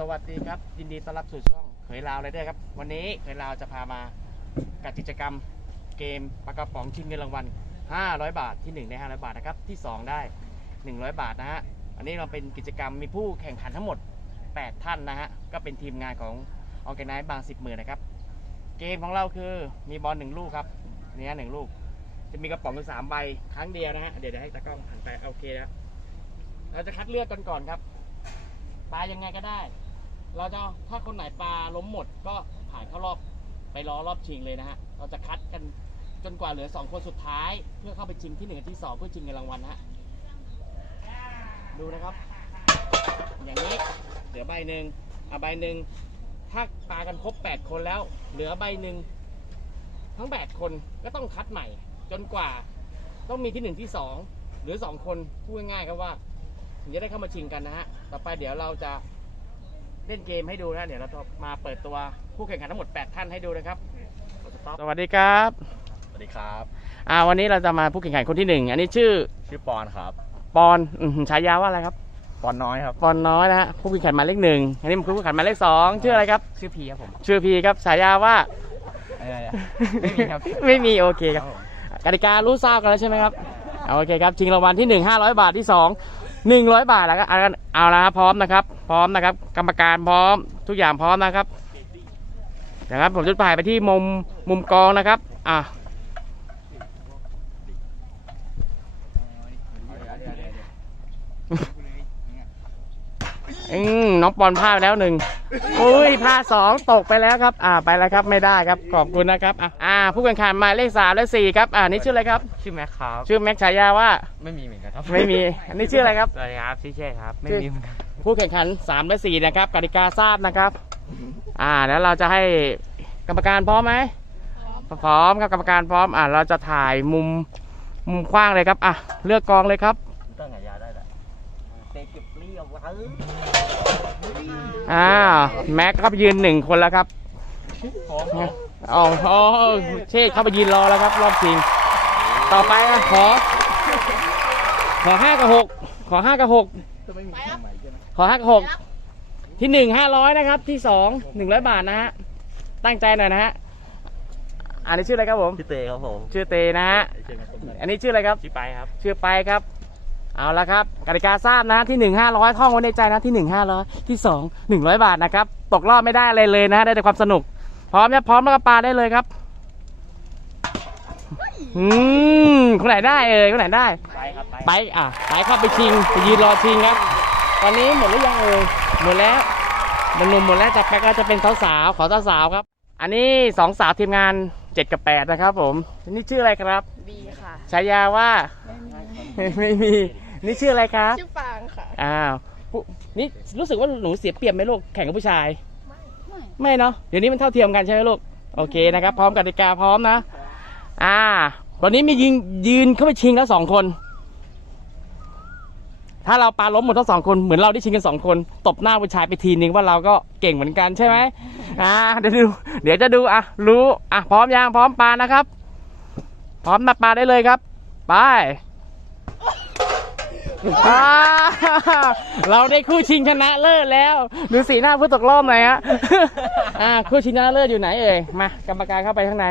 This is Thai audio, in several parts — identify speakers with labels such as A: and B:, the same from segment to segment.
A: สวัสดีครับ ยินดีต้อนรับสู่ช่องเขยลาวเลยด้วยครับ วันนี้เขยลาวจะพามากับกิจกรรมเกมปลากระป๋องชิงเงินรางวัล 500 บาทที่ 1 ได้ 500 บาทนะครับ ที่ 2 ได้ 100 บาทนะฮะ อันนี้เราเป็นกิจกรรมมีผู้แข่งขันทั้งหมด 8 ท่านนะฮะ ก็เป็นทีมงานของออแกไนซ์บางสิบหมื่นนะครับ เกมของเราคือมีบอลหนึ่งลูกครับนี่ฮะหนึ่งลูก จะมีกระป๋องอยู่สามใบครั้งเดียวนะฮะ เดี๋ยวเดี๋ยวให้ตากล้องหันไปโอเคนะเราจะคัดเลือกกันก่อนครับปลายังไงก็ได้ เราจะถ้าคนไหนปลาล้มหมดก็ผ่านเข้ารอบไปรอรอบชิงเลยนะฮะ เราจะคัดกันจนกว่าเหลือสองคนสุดท้าย เพื่อเข้าไปชิงที่หนึ่งที่สองเพื่อชิงเงินรางวัลนะฮะ ดูนะครับ อย่างนี้เหลือใบหนึ่งอะใบหนึ่งถ้าปลากันครบแปดคนแล้ว เหลือใบหนึ่งทั้งแปดคนก็ต้องคัดใหม่ จนกว่าต้องมีที่หนึ่งที่สองหรือสองคนพูดง่ายๆครับว่าถึงจะได้เข้ามาชิงกันนะฮะ ต่อไปเดี๋ยวเราจะ เล่นเกมให้ดูนะ เดี๋ยวเราจะมาเปิดตัวผู้แข่งขันทั้งหมด 8 ท่านให้ดูนะครับสวัสดีครับ
B: สวัสดีครับ
A: อ่าวันนี้เราจะมาผู้แข่งขันคนที่หนึ่งอันนี้ชื่อ
B: ชื่อปอนครับ
A: ปอนอื้อหือฉายาว่าอะไรครับ
B: ปอนน้อยครับ
A: ปอนน้อยนะฮะผู้แข่งขันหมายเลขหนึ่งอันนี้ผู้แข่งขันหมายเลขสองชื่ออะไรครับ
B: ชื่อพีครับผม
A: ชื่อพีครับฉายาว่า
B: ไม่มีครับ
A: ไม่มีโอเคครับกติการรู้ทราบกันแล้วใช่ไหมครับเอาโอเคครับชิงรางวัลที่หนึ่งห้าร้อยบาทที่สอง หนึ่งร้อยบาทแล้วก็เอาเอาละครับพร้อมนะครับ พร้อมนะครับ กรรมการพร้อม ทุกอย่างพร้อมนะครับนะครับผมจะถ่ายไปที่มุมมุมกองนะครับ อะ อืมน้องปอนพลาดไปแล้วหนึ่งอุ้ยพลาดสองตกไปแล้วครับ อ่าไปแล้วครับไม่ได้ครับขอบคุณนะครับอะอ่าผู้แข่งขันหมายเลขสามและสี่ครับอ่านี่ชื่ออะไรครับ
B: ชื่อแม็กครับ
A: ชื่อแม็กซ์ฉายาว่า
B: ไม่มีเหมือนกันครับ
A: ไม่มีอันนี้ชื่ออะไรครับ
B: สวัสดีครับชื่อเช่ครับ ไม่
A: ชื่อ
B: มีเหมือนกัน
A: ผู้แข่งขัน3และ4นะครับกติกาทราบนะครับ อ่าแล้วเราจะให้กรรมการพร้อมไหมพร้อมครับกรรมการพร้อมอ่าเราจะถ่ายมุมมุมกว้างเลยครับอะเลือกกองเลยครับ
B: ตั้งฉายาได้แหละเตะเก็บ เปรี้ยววะ
A: อ่าแม็กเข้าไปยืนหนึ่งคนแล้วครับอ๋ออ๋อเชษเข้าไปยืนรอแล้วครับ รอบชิง ต่อไปอะขอ ขอห้ากับหกขอห้ากับหกขอห้ากับหกที่หนึ่งห้าร้อยนะครับ ที่สองหนึ่งร้อยบาทนะฮะตั้งใจหน่อยนะฮะอันนี้ชื่ออะไรครับผม
B: ชื่อเตครับผม
A: ชื่อเตนะฮะ อันนี้ชื่ออะไรครับ
B: ชื่อไปครับ
A: ชื่อไปครับ เอาละครับกติกาทราบนะที่หนึ่งห้าร้อยท่องไว้ในใจนะที่หนึ่งห้าร้อยที่สองหนึ่งร้อยบาทนะครับตกรอบไม่ได้อะไรเลยนะได้แต่ความสนุก พร้อมนะพร้อมแล้วก็ปาได้เลยครับอืมคนไหนได้เอ่ยคนไหนได้
B: ไปครับไป
A: ไปอะไปเข้าไปชิงไปยืนรอชิงครับ ตอนนี้หมดหรือยังเอ่ยหมดแล้วหนุ่มๆหมดแล้วจากไปก็จะเป็นสาวๆขอสาวๆครับ อันนี้สองสาวทีมงานเจ็ดกับแปดนะครับ ผมนี่ชื่ออะไรครับ
C: บีค่ะ
A: ฉายาว่าไม่มี นี่ชื่ออะไรครับ
C: ชื่อฟางค่ะ
A: อ้าวผู้นี่รู้สึกว่าหนูเสียเปรียบไหมลูกแข่งกับผู้ชาย
C: ไม่
A: ไม่เนาะ เดี๋ยวนี้มันเท่าเทียมกันใช่ไหมลูก โอเคนะครับ พร้อมกติกาพร้อมนะ อ่าตอนนี้มียิงยืนเข้าไปชิงแล้วสองคน ถ้าเราปาล้มหมดทั้งสองคน เหมือนเราได้ชิงกันสองคน ตบหน้าผู้ชายไปทีนึงว่าเราก็เก่งเหมือนกันใช่ไหมอ่า เดี๋ยวดู เดี๋ยวจะดู อะ รู้ อะ พร้อมยัง พร้อมปานะครับ พร้อมนับปาได้เลยครับ ไป อ่าเราได้คู่ชิงชนะเลิศแล้ว ดูสีหน้าผู้ตกรอบหน่อยฮะอ่าคู่ชิงชนะเลิศอยู่ไหนเอ่ยมากรรมการเข้าไปข้างใน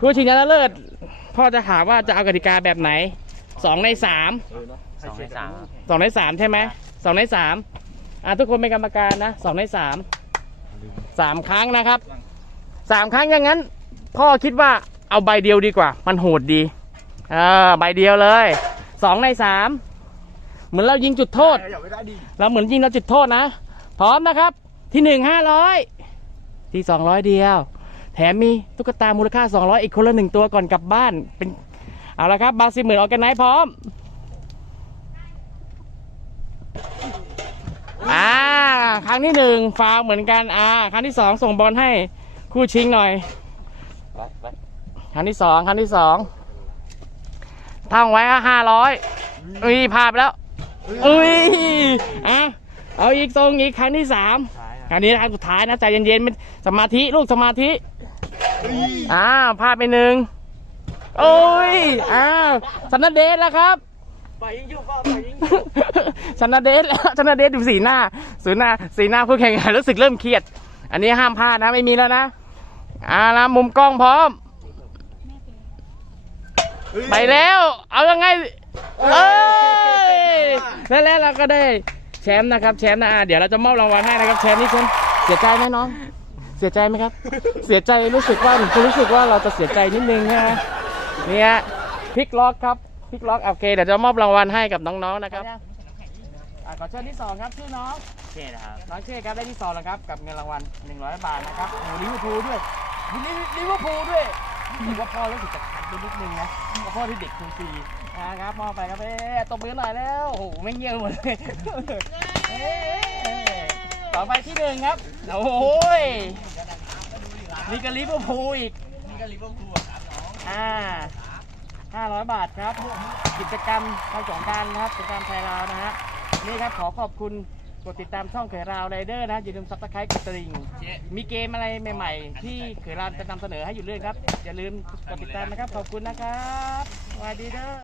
A: คู่ชิงชนะเลิศพ่อจะถามว่าจะเอากติกาแบบไหนสองในสาม
B: สองในสาม
A: สองในสามใช่ไหมสองในสามอ่าทุกคนเป็นกรรมการนะสองในสามสามครั้งนะครับสามครั้งอย่างนั้น พ่อคิดว่าเอาใบเดียวดีกว่า มันโหดดี เออใบเดียวเลย สองในสามเหมือนเรายิงจุดโทษเราเหมือนยิงเราจุดโทษนะ พร้อมนะครับ ที่หนึ่งห้าร้อยที่สองร้อยเดียว แถมมีตุ๊กตามูลค่าสองร้อยอีกคนละหนึ่งตัวก่อนกลับบ้านเป็นเอาละครับบาซิหมื่นออกกันไหนพร้อมอ่าครั้งที่หนึ่งฟาวล์เหมือนกันอ่าครั้งที่สองส่งบอลให้คู่ชิงหน่อย
B: ไปไป
A: ครั้งที่สองครั้งที่สอง ท่องไว้ห้าร้อยอุ้ยพลาดไปแล้วอุ้ยอะเอาอีกทรงอีกครั้งที่สามครั้งนี้ครั้งสุดท้ายนะใจเย็นๆเป็นสมาธิลูกสมาธิอ่าพลาดไปหนึ่งโอ้ยอ้าวสันนเดชแล้วครับ
B: ปล่อยยิงอยู่ป่ะปล่อยยิงอยู่
A: ชนะเดชชนะเดชดูสีหน้าสีหน้าสีหน้าผู้แข่งขันรู้สึกเริ่มเครียด อันนี้ห้ามพลาดนะไม่มีแล้วนะอ่าละมุมกล้องพร้อม ไปแล้ว เอายังไงเอ้ยแล้วแล้วเราก็ได้แชมป์นะครับแชมป์นะอะเดี๋ยวเราจะมอบรางวัลให้นะครับแชมป์นี่คุณเสียใจไหมน้อง เสียใจไหมครับ เสียใจรู้สึกว่าคุณรู้สึกว่าเราจะเสียใจนิดนึงนะเนี่ยพลิกล็อกครับพลิกล็อกโอเคเดี๋ยวจะมอบรางวัลให้กับน้องๆนะครับอะขอเชิญที่สองครับชื่อน้อง
B: เช่นะครับ
A: น้องเช่ครับได้ที่สองแล้วครับกับเงินรางวัล100บาทนะครับโอ้โหลิเวอร์พูลด้วยลิลิเวอร์พูลด้วย รู้สึกว่าพ่อรู้สึกจะขัดไปนิดนึงนะเพราะพ่อที่เด็กคุณฟรีนะครับมอบไปครับเอ๊ะตบมือหน่อยแล้วโอ้โหไม่เงียบหมดเลยเอ๊ะต่อไปที่หนึ่งครับโอ้โหยนี่ก็ลิเวอร์พูลอีก
B: นี่ก็ลิเวอร์พูลครับน้อง
A: อ่า500บาทครับ กิจกรรมทางสงกรารนะครับกิจกรรมไทยลาวนะฮะนี่ครับขอขอบคุณ กดติดตามช่องเขยราวไรเดอร์นะอย่าลืมซับสไครต์กดกระดิ่งมีเกมอะไรใหม่ ๆ ที่เขยราวจะนำเสนอให้อยู่เรื่อยครับ อย่าลืมกดติดตามนะครับ ขอบคุณนะครับสวัสดีเด้อ